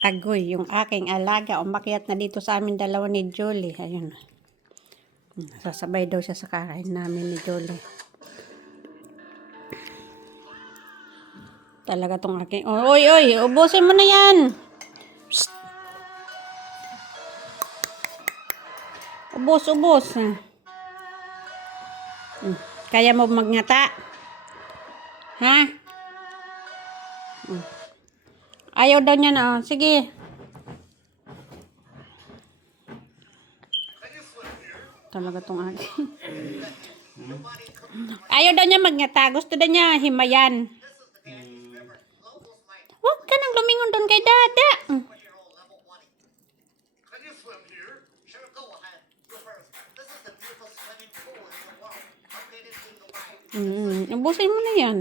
Agoy, yung aking alaga, umakyat na dito sa amin dalawa ni Julie. Ayun. Sasabay daw siya sa kakain namin ni Julie. Talaga tong aking... Oy, oy, ubusin mo na yan. Psst. Ubos, ubos. Kaya mo magngata? Ha? Ayaw daw niya na. Sige. Talaga tong aking. Ayaw daw niya magngata. Gusto daw niya himayan. Huwag ka nang lumingon doon kay Dada. Ubusin mo na yan.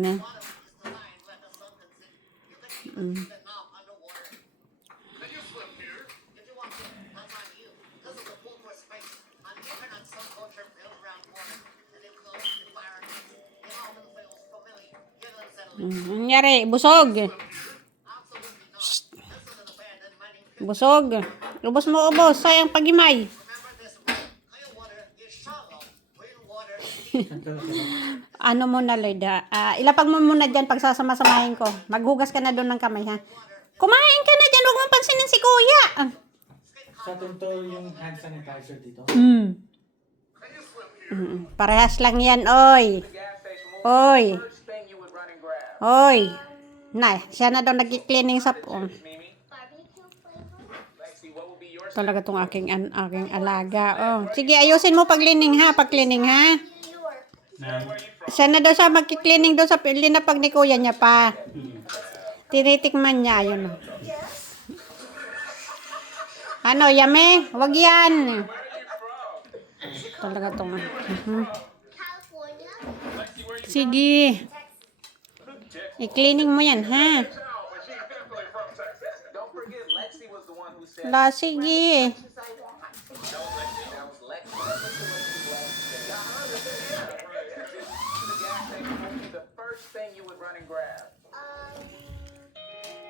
Nangyari, busog. Shhh. Busog. Ubos mo, ubos. Sayang pagimay. Ano mo na, Lloyd, ilapag mo muna dyan pag sasama-samahin ko. Maghugas ka na doon ng kamay, ha? Kumain ka na dyan. Huwag mong pansinin si Kuya. Sa tunto yung hand sanitizer dito. Parehas lang yan, oy. Oy. Oy. Na, siya na daw nag-cleaning sa Talaga tong aking alaga. Oh, sige, ayusin mo pag-cleaning, ha? Pag-cleaning, ha? Siya na daw siya mag-cleaning daw sa linapag ni Kuya niya pa. Tinitikman niya, yun. Ano, yame? Wag yan. Talaga tong. Sige. I-cleaning mo yan, ha? La, sige.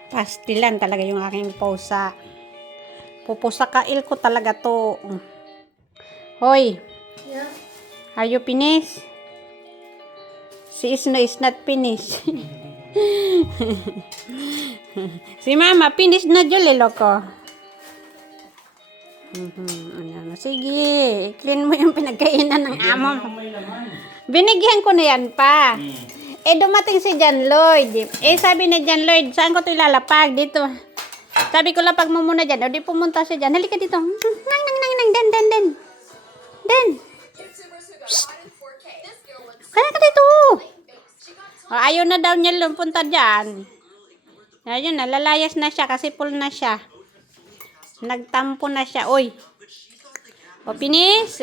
Pastilan talaga yung aking pusa. Pupusakail ko talaga to. Hoy. Yeah. Are you finished? Si Isno is not finished. Si Mama, finished na Julie, loko. Ano, sige, i-clean mo yung pinagkainan ng amo. Binigyan ko na yan pa. Dumating si John Lloyd. Sabi na John Lloyd, saan ko ito ilalapag? Dito. Sabi ko, lapag mo muna dyan. Di pumunta siya dyan. Halika dito. Nang, Den. Kaya ka dito. Ayaw na daw niya lumpunta dyan. Ayun, nalalayas na siya kasi full na siya. Nagtampo na siya. Oy. O, pinis.